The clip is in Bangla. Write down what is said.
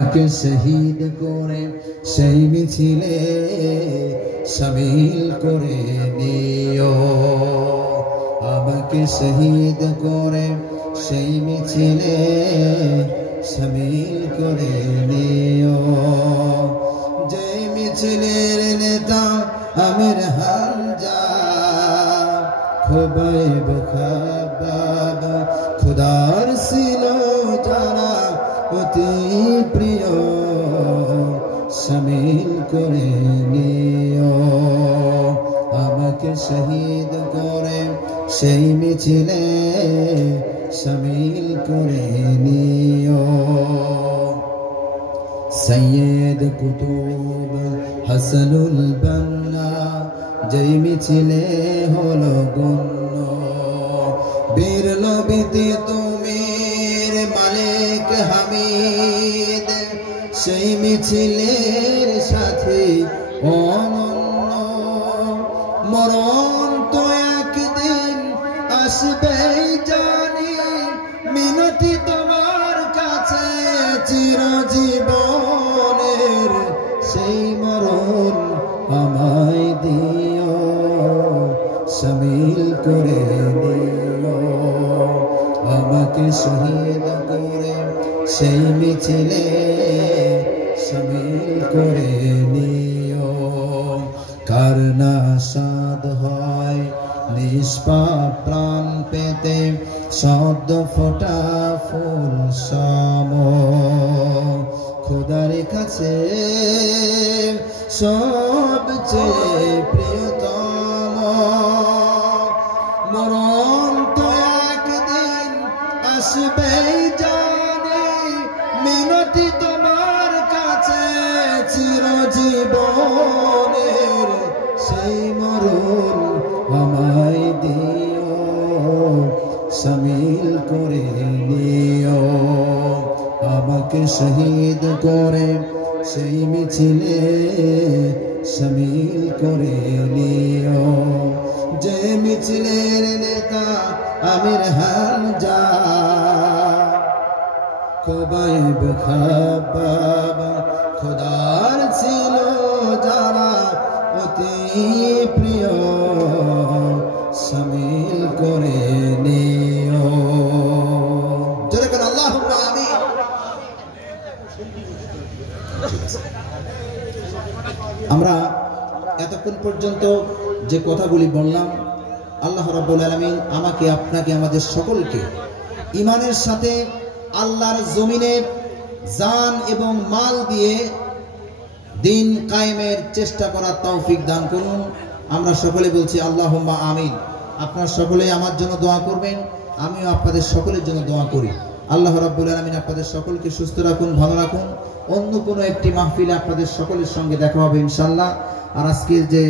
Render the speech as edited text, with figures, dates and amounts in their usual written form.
কে শহীদ করে সেই মিছিলে শামিল করে নিও। আমাকে শহীদ করে সেই মিছিলে শামিল করে নিও। যে মিছিলের নেতা আমির হামজা খুবাইব খাবাব খুদার ছিল যারা অতি প্রিয় শামিল করে নিও। আমাকে শহীদ করে সেই মিছিলে শামিল করে নিও। সৈয়দ কুতুব হাসানুল বান্না যেই মিছিলে হলো গণ্য। বীর নবীতে তুমির মালিক হামিদ সেই মিছিলের সাথে অনন্য। মরণ তো একদিন আসবেই জানি, মিনতি তোমার কাছে চিরজীবনের সেই মরণ আমায় দিও, শামিল করে নিও। আমাকে শহীদ করে সেই মিছিলে শামিল করে নিও। কার না সাধ হয় নিষ্পাপ প্রাণ পেতে সদ্য ফোটা ফুল সম। খোদার কাছে সবচেয়ে প্রিয়তম। মরণ তো একদিন আসবেই জানি, মিনতি তোমার কাছে চিরজীবনের সেই মরণ আমায় দিও, শামিল করে নিও। আমাকে শহীদ করে সেই মিছিলে শামিল করে নিও। যে মিছিলের নেতা আমির হামজা খুবাইব খাবাব খুদার ছিল যারা অতি প্রিয় শামিল করে নিও। জোরে করে আল্লাহুম্মা আমিন। আমরা এতক্ষণ পর্যন্ত যে কথাগুলি বললাম, আল্লাহ রাব্বুল আলামিন আমাকে, আপনাকে, আমাদের সকলকে ঈমানের সাথে আল্লাহর জমিনে জান এবং মাল দিয়ে দিন কায়েমের চেষ্টা করার তৌফিক দান করুন। আমরা সকলে বলছি আল্লাহুম্মা আমিন। আপনারা সকলেই আমার জন্য দোয়া করবেন, আমিও আপনাদের সকলের জন্য দোয়া করি। আল্লাহ রাব্বুল আলামিন আপনাদের সকলকে সুস্থ রাখুন, ভালো রাখুন। অন্য কোনো একটি মাহফিলে আপনাদের সকলের সঙ্গে দেখা হবে ইনশাআল্লাহ। আর আজকের যে